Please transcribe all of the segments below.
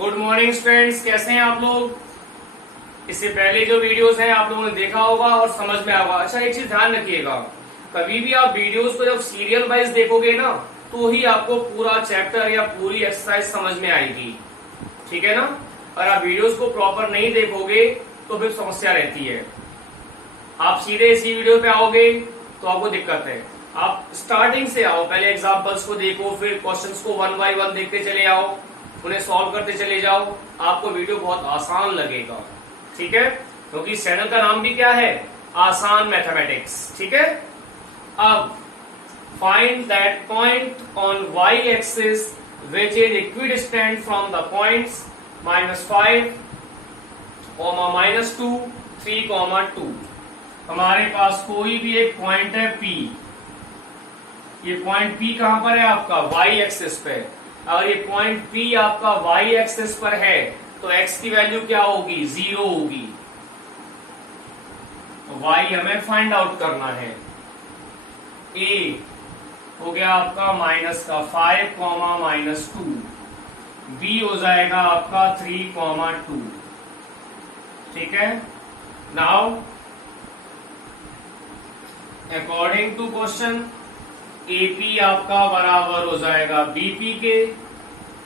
Good morning students, कैसे हैं आप लोग। इससे पहले जो वीडियोस हैं आप लोगों ने देखा होगा और समझ में आएगा। अच्छा, एक चीज ध्यान रखिएगा, कभी भी आप वीडियोस को जब सीरियल वाइज देखोगे ना तो ही आपको पूरा चैप्टर या पूरी एक्सरसाइज समझ में आएगी, ठीक है ना। और आप वीडियोस को प्रॉपर नहीं देखोगे तो फिर समस्या रहती है। आप सीधे इसी वीडियो पे आओगे तो आपको दिक्कत है। आप स्टार्टिंग से आओ, पहले एग्जाम्पल्स को देखो, फिर क्वेश्चंस को वन बाय वन देखते चले आओ, उन्हें सॉल्व करते चले जाओ, आपको वीडियो बहुत आसान लगेगा, ठीक है। क्योंकि इस चैनल का नाम भी क्या है, आसान मैथमेटिक्स, ठीक है। अब find that point on y axis which is equidistant from the points -5, -2, 3, 2। हमारे पास कोई भी एक पॉइंट है P। ये पॉइंट P कहां पर है आपका, y एक्सिस पे। अगर ये पॉइंट P आपका y एक्सिस पर है तो x की वैल्यू क्या होगी, 0 होगी। तो y हमें फाइंड आउट करना है। A हो गया आपका -5, -2। B हो जाएगा आपका 3, 2, ठीक है। Now according to question AP आपका बराबर हो जाएगा BP के,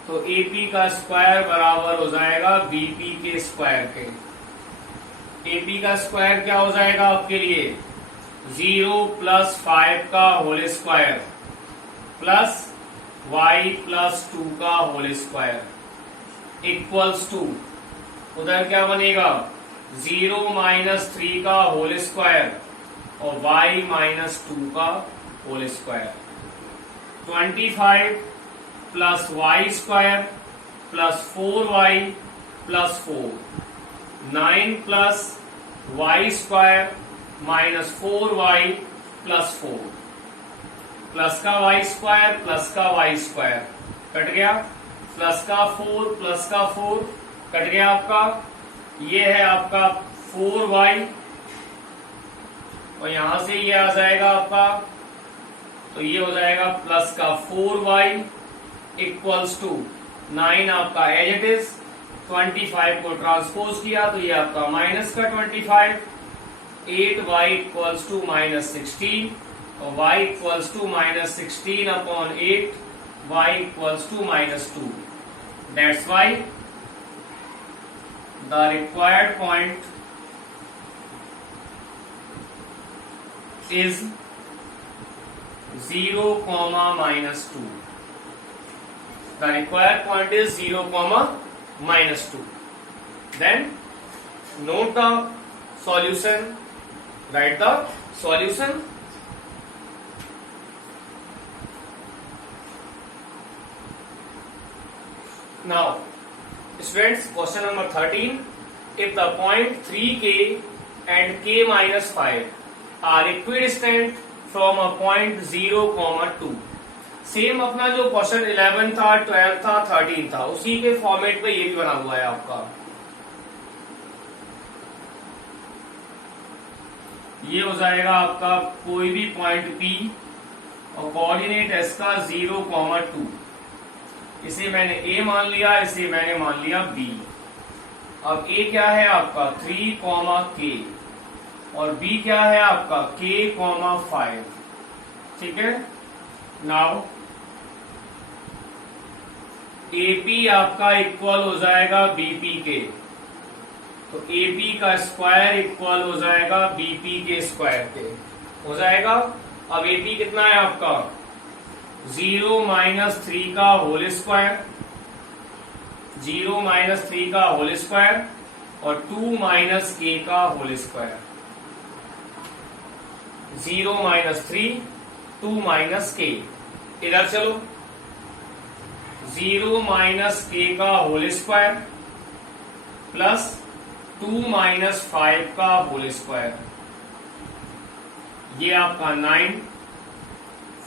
तो AP का स्क्वायर बराबर हो जाएगा BP के स्क्वायर के। AP का स्क्वायर क्या हो जाएगा आपके लिए, 0 + 5 का होल स्क्वायर प्लस y + 2 का होल स्क्वायर इक्वल्स टू, उधर क्या बनेगा, 0 - 3 का होल स्क्वायर और y - 2 का whole square. 25 + y square + 4y + 4, 9 + y square -4y + 4, plus का y स्क्वायर प्लस का y स्क्वायर कट गया, प्लस का 4 प्लस का 4 कट गया आपका। ये है आपका 4y और यहां से ये आ जाएगा आपका, तो ये हो जाएगा प्लस का 4y इक्वल्स टू 9 आपका एज इट इज। 25 को ट्रांसपोज किया तो ये आपका माइनस का 25, 8y इक्वल्स टू -16 और y equals to -16 upon 8, y equals to -2। That's why the required point is 0, -2. The required point is 0, -2. Then note the solution. Write the solution. Now, students, question number 13. If the point 3k and k - 5 are equidistant from a point 0, 2. Same अपना जो question 11 था, 12 था, 13 था, उसी के format पे ये भी बना हुआ है आपका। ये हो जाएगा आपका कोई भी पॉइंट P और कोऑर्डिनेट इसका 0, 2। इसे मैंने A मान लिया, इसे मैंने मान लिया B। अब A क्या है आपका 3, K और B क्या है आपका K, 5, ठीक है। नाउ AP आपका इक्वल हो जाएगा BP के, तो AP का स्क्वायर इक्वल हो जाएगा BP के स्क्वायर के, हो जाएगा। अब AP कितना है आपका, 0 - 3 का होल स्क्वायर, 0 - 3 का होल स्क्वायर और 2 - K का होल स्क्वायर। 0 - 3, 2 - K। इधर चलो, 0 - K का होल स्क्वायर प्लस 2 - 5 का होल स्क्वायर, ये आपका 9,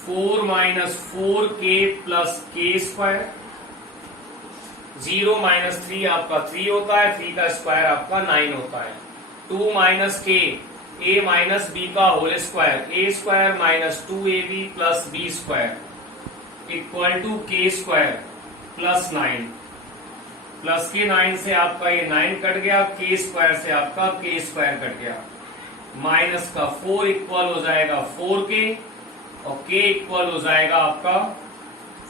4 - 4K प्लस K स्क्वायर। 0 - 3 आपका 3 होता है, 3 का स्क्वायर आपका 9 होता है। 2 - K, A - B का whole square, A square -2AB plus B square equal to K square plus 9। Plus के 9 से आपका ये 9 कट गया, के स्क्वायर से आपका के स्क्वायर कट गया, माइनस का 4 इक्वल हो जाएगा 4k और k इक्वल हो जाएगा आपका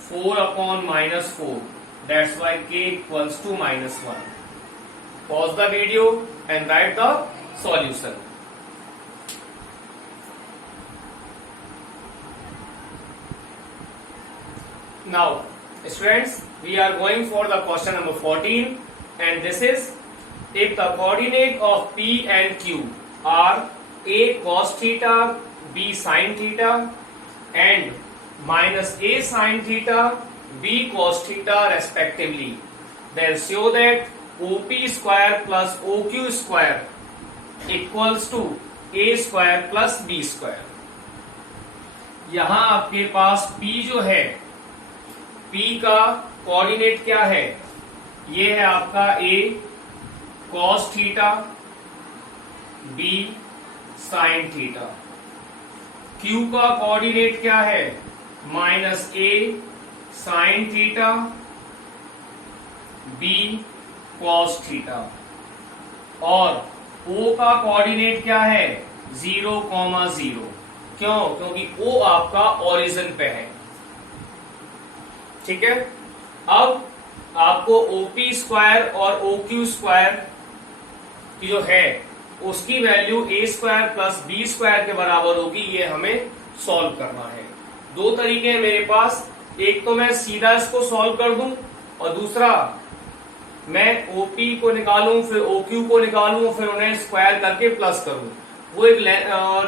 4/-4. That's why k equals to -1. Pause the video and write the solution. Now, students, we are going for the question number 14, and this is, if the coordinate of P and Q are A cos theta, B sin theta, and minus A sin theta, B cos theta respectively, then show that OP square plus OQ square equals to A square plus B square. यहां आपके पास P जो है, P का coordinate क्या है? ये है आपका A cos theta, B sin theta. Q का कोऑर्डिनेट क्या है? -A sin theta, B cos theta. और O का कोऑर्डिनेट क्या है? 0,0. क्यों? क्योंकि O आपका ओरिजिन पे है. ठीक है. अब आपको OP स्क्वायर और OQ स्क्वायर की जो है उसकी value A square plus B square के बराबर होगी. ये हमें सॉल्व करना है. दो तरीके हैं मेरे पास. एक तो मैं सीधा इसको सॉल्व कर दूं और दूसरा मैं OP को निकालूं, फिर OQ को निकालूं, फिर उन्हें स्क्वायर करके प्लस करूं. वो एक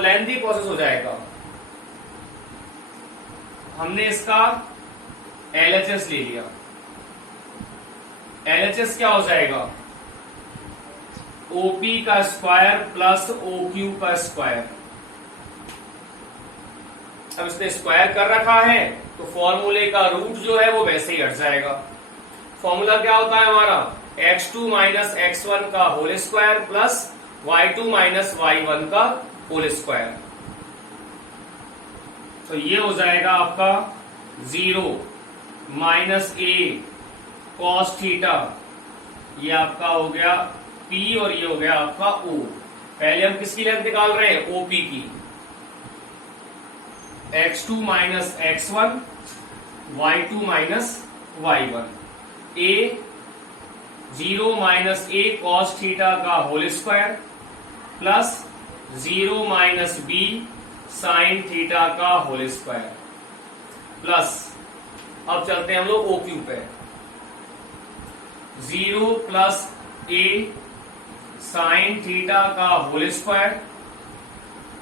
लेंथी प्रोसेस हो जाएगा. हमने इसका LHS ले लिया. LHS क्या हो जाएगा? OP का स्क्वायर प्लस OQ का स्क्वायर. अब इसने स्क्वायर कर रखा है तो फॉर्मूले का रूट जो है वो वैसे ही हट जाएगा. फॉर्मूला क्या होता है हमारा? x2 माइनस x1 का whole square plus y2 minus y1 का होल स्क्वायर. तो ये हो जाएगा आपका 0 माइनस A cos थीटा. ये आपका हो गया P और ये हो गया आपका O. पहले हम किसकी लेंथ निकाल रहे हैं? OP की. x2 minus x1, y2 minus y1. A 0 minus A cos theta का whole square plus 0 minus B sine theta का होल स्क्वायर प्लस, अब चलते हैं हम लोग OQ पे. 0 प्लस A साइन थीटा का whole square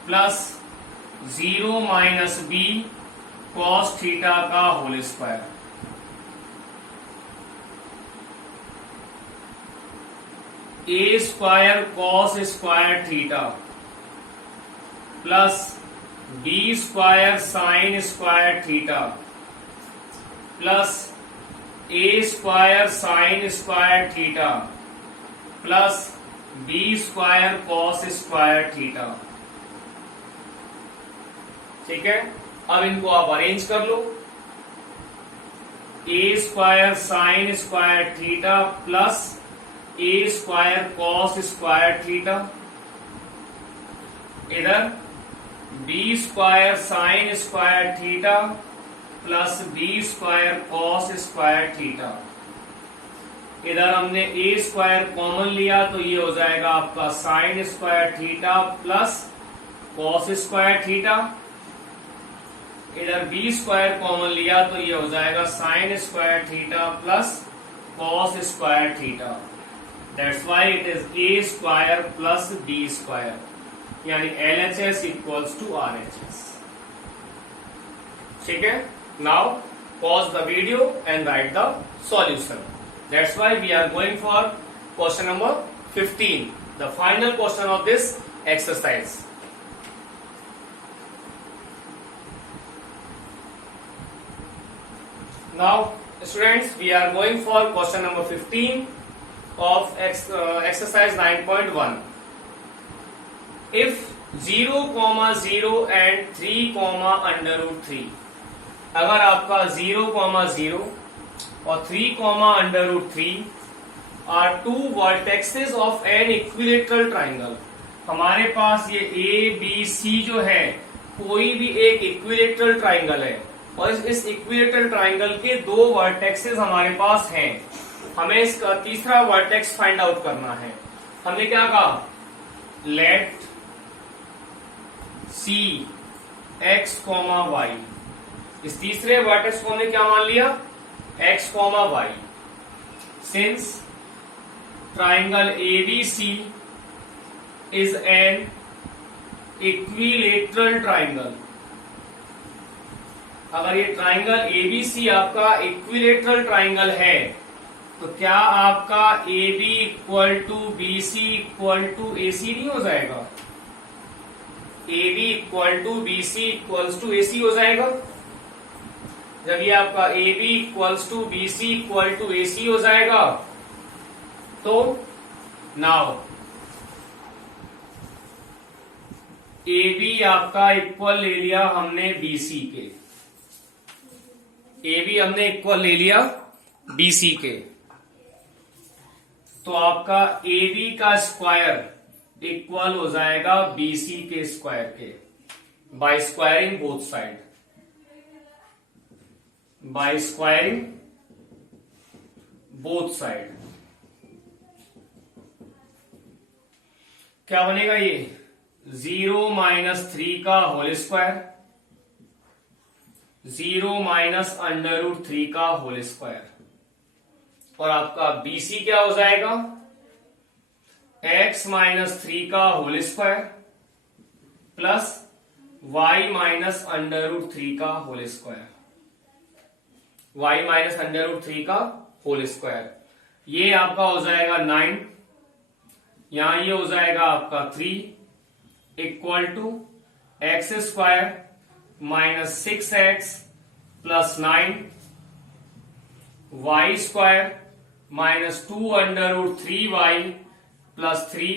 plus 0 minus B cos theta का whole square. A square cos square theta plus B square sine square theta plus A square sine square theta plus B square cos square theta. ठीक है. अब इनको आप arrange कर लो. A square sine square theta plus A square cos square theta. इधर B square sine square theta plus B square cos square theta. इधर हमने A square common लिया तो ये हो जाएगा आपका sign square theta plus cos square theta. इधर B स्क्वायर कॉमन लिया तो ये हो जाएगा sign square theta plus cos square theta. That's why it is A square plus B square, यानी LHS इक्वल्स टू RHS. ठीक है. Now pause the video and write the solution. That's why we are going for question number 15, the final question of this exercise. Now students, we are going for question number 15 of exercise 9.1. If 0, 0 and 3, under root 3, अगर आपका 0, 0 और 3, under root 3 are two vertexes of an equilateral triangle. हमारे पास ये A B C जो है कोई भी एक इक्विलेटरल ट्राइंगल है और इस इक्विलेटरल ट्राइंगल के दो वर्टेक्सेस हमारे पास हैं। हमें इसका तीसरा वर्टेक्स फाइंड आउट करना है। हमने क्या कहा, let C x comma y. इस तीसरे वर्टेक्स को हमने क्या मान लिया, x comma y. Since triangle ABC is an equilateral triangle, अगर ये ट्राइंगल एबीसी आपका इक्विलेटरल ट्राइंगल है तो क्या आपका A B equal to B C equal to A C नहीं हो जाएगा? A B equal to B C equals to A C हो जाएगा। जब ये आपका A B equals to B C equal to A C हो जाएगा तो नाउ ए बी आपका इक्वल ले लिया हमने बी सी के, ए बी हमने इक्वल ले लिया बी सी के, तो आपका ए बी का स्क्वायर इक्वल हो जाएगा बी सी के स्क्वायर के, by squaring both side, by squaring both side. क्या बनेगा ये 0 माइनस 3 का whole square, 0 minus under root 3 का होल स्क्वायर, और आपका BC क्या हो जाएगा, x माइनस 3 का whole square plus y minus under root 3 का whole square, y minus under root 3 का होल स्क्वायर। ये आपका हो जाएगा 9, यहां ये हो जाएगा आपका 3 equal to x square minus 6x plus 9 y square minus 2 under root 3y plus 3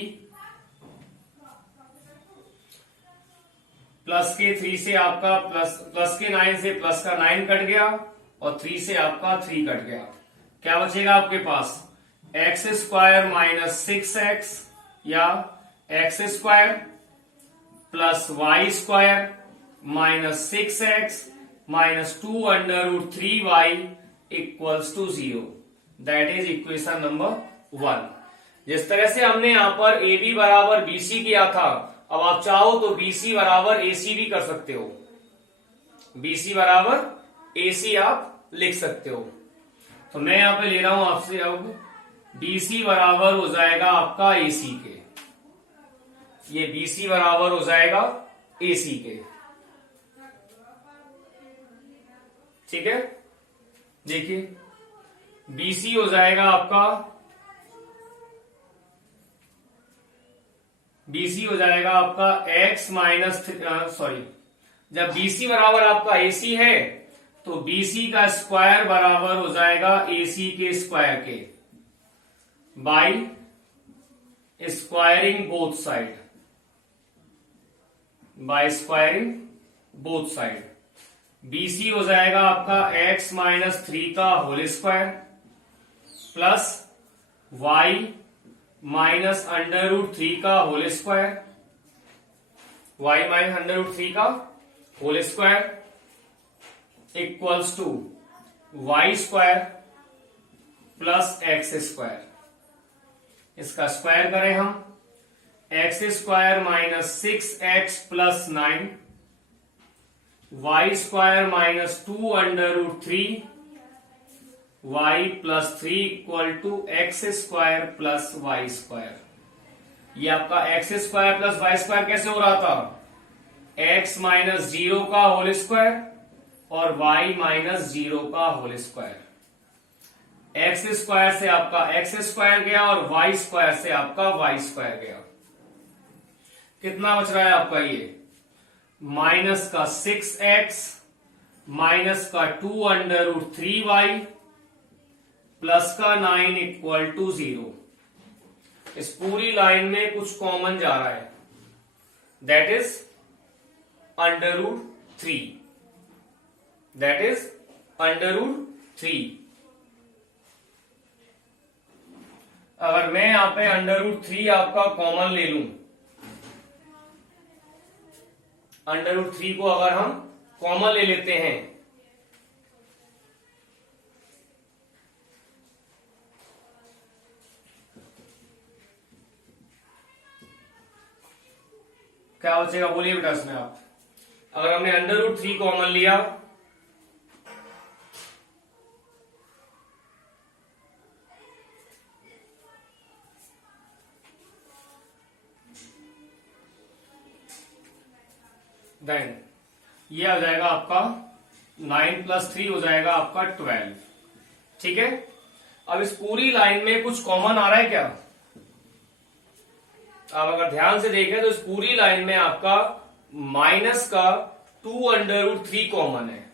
plus के 3 से आपका प्लस के 9 से प्लस का 9 कट गया और 3 से आपका 3 कट गया। क्या बचेगा आपके पास, एक्स स्क्वायर माइनस 6x या x square plus y square minus 6x minus 2 under root 3y equals to 0। That is equation number 1। जिस तरह से हमने यहां पर ए बी बराबर बी सी किया था, अब आप चाहो तो बी सी बराबर ए सी भी कर सकते हो, बी सी बराबर ए सी आप लिख सकते हो। तो मैं यहां पे ले रहा हूं आपसे, अब बी सी बराबर हो जाएगा आपका ए सी के, ये बी सी बराबर हो जाएगा ए सी के, ठीक है। देखिए BC हो जाएगा आपका, BC हो जाएगा आपका x माइनस सॉरी, जब BC बराबर आपका AC है तो BC का स्क्वायर बराबर हो जाएगा AC के स्क्वायर के, by squaring both side, by squaring both side. BC हो जाएगा आपका x माइनस 3 का whole square plus y minus under root 3 का whole square, y minus under root 3 का whole square equals to y square plus x square. इसका square करें हम, x square minus 6x plus 9 y square minus 2 under root 3 y plus 3 equal to x square plus y square. ये आपका x square plus y square कैसे हो रहा था, x minus 0 का होल स्क्वायर और y माइनस 0 का होल स्क्वायर। एक्स स्क्वायर से आपका एक्स स्क्वायर गया और वाई स्क्वायर से आपका वाई स्क्वायर गया। कितना बच रहा है आपका, ये माइनस का 6x माइनस का 2 अंडर रूट 3y प्लस का 9 इक्वल टू 0। इस पूरी लाइन में कुछ कॉमन जा रहा है, that is under root 3, that is under root 3। अगर मैं यहाँ पे √3 आपका कॉमन ले लूं, √3 को अगर हम कॉमन ले लेते हैं, क्या बचेगा बोलिए बेटा इसमें आप। अगर हमने √3 कॉमन लिया देन ये आ जाएगा आपका 9 + 3 हो जाएगा आपका 12। ठीक है, अब इस पूरी लाइन में कुछ कॉमन आ रहा है क्या? अब अगर ध्यान से देखें तो इस पूरी लाइन में आपका माइनस का 2√3 कॉमन है।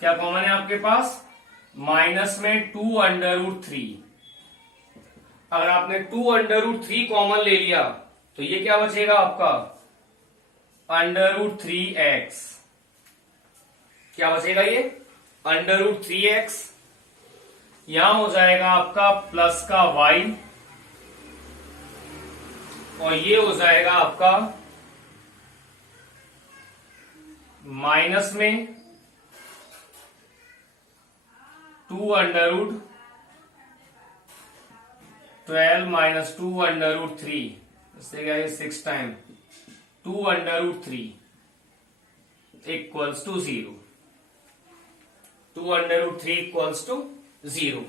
क्या कॉमन है आपके पास? माइनस में 2√3। अगर आपने 2√3 कॉमन ले लिया तो ये क्या बचेगा आपका? √3x। क्या बचेगा ये? √3x। यहां हो जाएगा आपका प्लस का y, और ये हो जाएगा आपका माइनस में 2√12 माइनस 2√3, इससे क्या है 6 time 2√3 equals to 0। 2√3 equals to 0।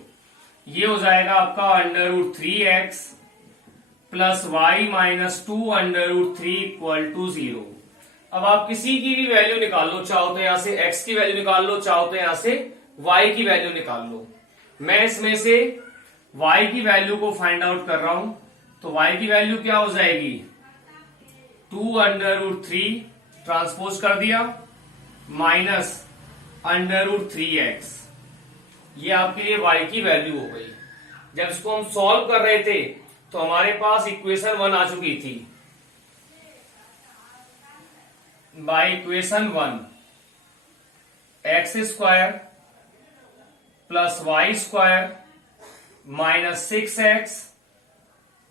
ये हो जाएगा आपका √3x plus y minus 2√3 equal to 0। अब आप किसी की भी वैल्यू निकाल लो, चाहो तो यहां से x की वैल्यू निकाल लो, चाहो तो यहां से y की वैल्यू निकाल लो। मैं इसमें से y की वैल्यू को फाइंड आउट कर रहा हूं, तो y की वैल्यू क्या हो जाएगी? 2√3 ट्रांसपोज कर दिया माइनस √3x। ये आपके लिए y की वैल्यू हो गई। जब इसको हम सॉल्व कर रहे थे तो हमारे पास इक्वेशन 1 आ चुकी थी। By equation 1 x² plus y² minus 6x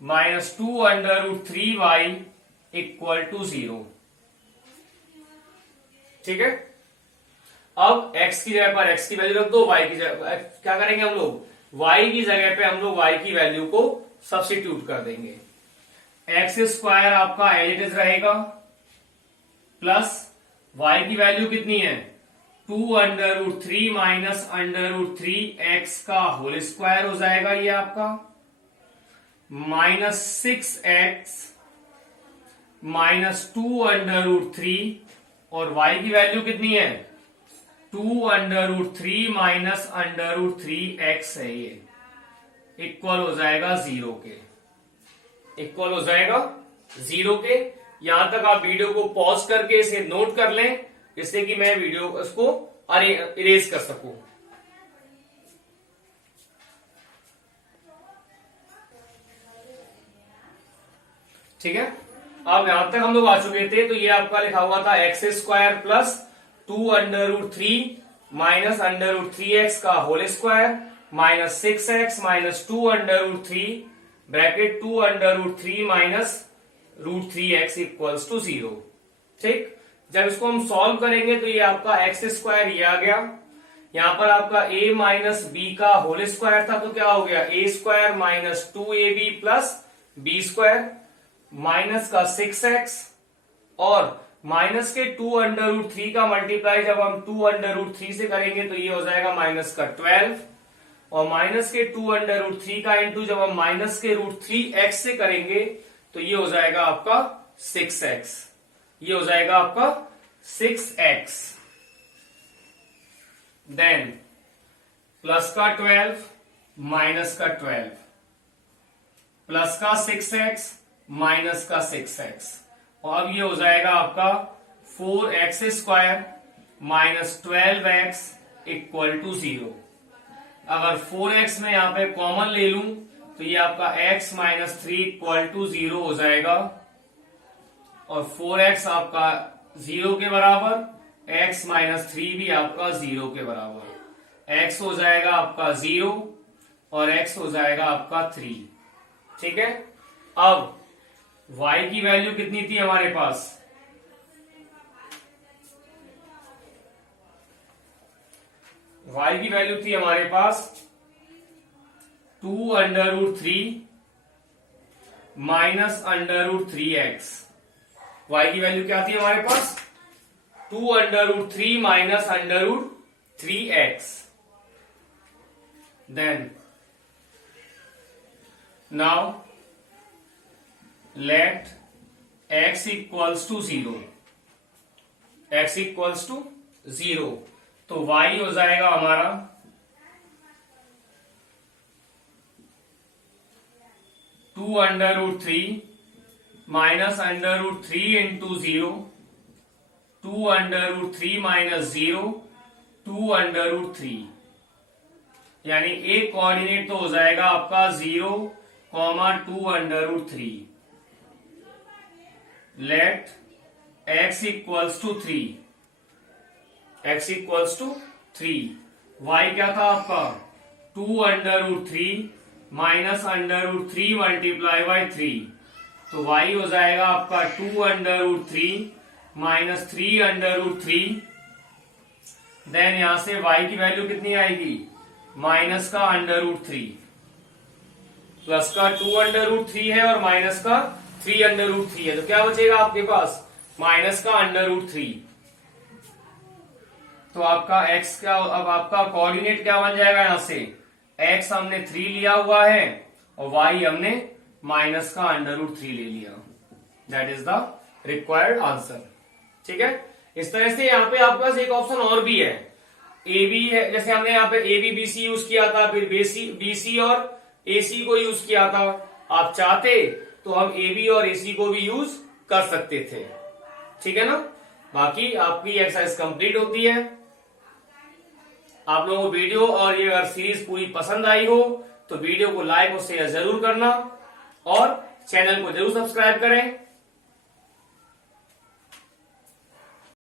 minus 2√3y equal to 0। ठीक है, अब x की जगह पर x की वैल्यू रख दो, y की जगह क्या करेंगे हम लोग? y की जगह पे हम लोग y की वैल्यू को सब्स्टिट्यूट कर देंगे। x² आपका एज इट इज रहेगा, प्लस y की वैल्यू कितनी है? 2√3 माइनस √3x का होल स्क्वायर हो जाएगा ये आपका, माइनस 6x माइनस 2√3, और y की वैल्यू कितनी है? 2√3 माइनस √3x है ये, इक्वल हो जाएगा 0 के। इक्वल हो जाएगा 0 के। यहां तक आप वीडियो को पॉज करके इसे नोट कर लें, जिससे कि मैं वीडियो इसको इरेज कर सकूं। ठीक है, अब यहां तक हम लोग आ चुके थे, तो ये आपका लिखा हुआ था x² प्लस 2√3 माइनस √3x का whole square minus 6x minus 2√3 bracket 2√3 minus √3x equals to 0। ठीक, जब इसको हम सॉल्व करेंगे तो ये आपका x² ये आ गया, यहां पर आपका a माइनस b का होल स्क्वायर था, तो क्या हो गया? a² minus 2ab plus b² minus का 6x, और माइनस के 2√3 का मल्टीप्लाई जब हम 2√3 से करेंगे तो ये हो जाएगा माइनस का 12, और माइनस के 2√3 का इंटू जब हम माइनस के √3x से करेंगे तो ये हो जाएगा आपका 6x। ये हो जाएगा आपका 6x। देन प्लस का 12 माइनस का 12 प्लस का 6x माइनस का 6x, और अब ये हो जाएगा आपका 4x² minus 12x equal to 0। अगर 4x में यहां पे कॉमन ले लूं तो ये आपका x माइनस 3 इक्वल टू 0 हो जाएगा, और 4x आपका 0 के बराबर, x माइनस 3 भी आपका 0 के बराबर। x हो जाएगा आपका 0, और x हो जाएगा आपका 3। ठीक है, अब y की वैल्यू कितनी थी हमारे पास? y की वैल्यू थी हमारे पास 2√3 माइनस √3x। y की वैल्यू क्या थी हमारे पास? 2√3 minus √3x। Then now let x equals to 0। x equals to 0, तो y हो जाएगा हमारा 2√3 माइनस √3 इंटू 0, 2√3 माइनस 0, 2√3, यानी एक कोऑर्डिनेट तो हो जाएगा आपका 0, 2√3। Let x equals to 3। x equals to 3। y क्या था आपका? 2√3 माइनस √3 मल्टीप्लाई बाई 3, तो y हो जाएगा आपका 2√3 माइनस 3√3। देन यहां से y की वैल्यू कितनी आएगी? माइनस का √3, प्लस का 2√3 है और माइनस का 3√3 है, तो क्या बचेगा आपके पास? माइनस का √3। तो आपका x क्या, अब आपका कोऑर्डिनेट क्या बन जाएगा? यहां से x हमने 3 लिया हुआ है और y हमने माइनस का √3 ले लिया। That is the required answer. ठीक है, इस तरह से यहाँ पे आपके पास एक ऑप्शन और भी है, ए बी है, जैसे हमने यहाँ पे A B B C use किया था, फिर बी सी और ए सी को यूज किया था। आप चाहते तो हम ए बी और ए सी को भी यूज कर सकते थे। ठीक है ना, बाकी आपकी एक्सरसाइज कंप्लीट होती है। आप लोगों को वीडियो और ये अगर सीरीज पूरी पसंद आई हो तो वीडियो को लाइक और शेयर जरूर करना और चैनल को जरूर सब्सक्राइब करें।